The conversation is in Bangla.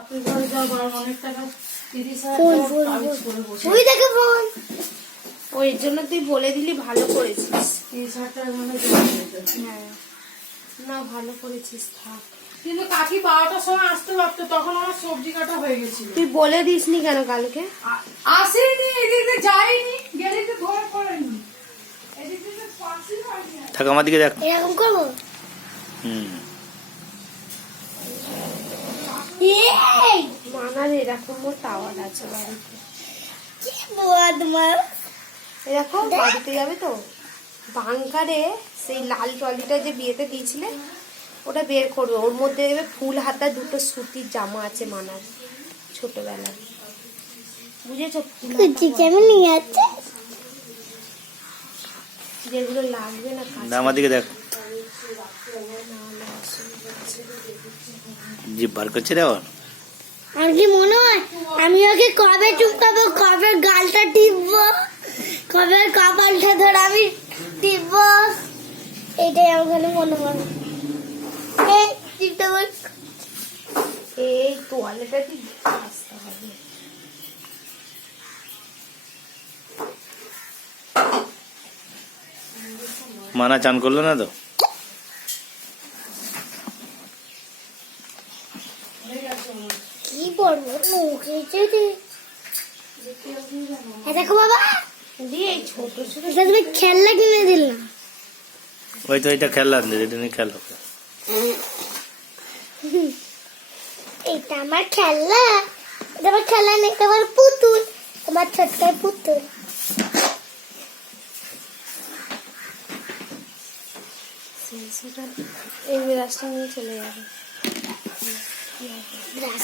আপনি ঘরে যাও বরং অনেক টাকা 30,000 ফোন টাকা ফোন কাগজ করে বসে ওই দেখে ফোন ওই জন্য তুই বলে দিলি ভালো করেছিস। 30,000 টাকা মানে জমা হয়েছে। হ্যাঁ না ভালো করেছিস থাক। কিন্তু কাকি 12টার সময় আসতে পারতো, তখন আমার সবজি কাটা হয়ে গেছিল। তুই বলে দিসনি কেন কালকে? আসেনি, এদিকে যাইনি, গেলিতে ধরে পড়েনি, এদিকে তো পাশে পাশে। থাক আমার দিকে দেখ। এরকম করবো এই মানার এরকমও টাওয়ার আছে বাড়িতে। কি বদমাস এরকম বাড়িতে যাবে তো বাংকারে সেই লাল ট্রলিটা যে বিয়েতে দিয়েছিলে ওটা বের করবে, ওর মধ্যে দেখবে ফুল হাতা দুটো সুতির জামা আছে মানার ছোটবেলায়, বুঝেছো? ফুল হাতা কুচি কেমন নিয়ে যাচ্ছে যেগুলো লাগবে না কাছে। না আমার দিকে দেখ। জিভ বার করছে রে আবার। আর কি মনে হয় আমি ওকে কবে চুপকাবো, কবে গালটা টিপবো, কবে কপালটা ধরে আমি টিপবো, এটাই আমার খালি মনে হয়। এই টিপতে বল এই তোয়ালেটা কি আসতে হবে। মানা চান করলো না তো? কি করবো মুখে যেতে দেখো বাবা দিয়ে এই ছোট ছোট এটা তুমি খেলনা কিনে দিল না। ওই তো এটা খেললাম, এটা নিয়ে খেলো। এটা আমার খেলনা, এটা আমার খেলনা নেই, এটা আমার পুতুল, তোমার ছোটকায় পুতুল। এই ব্রাশটা নিয়ে চলে যাবে। ব্রাশ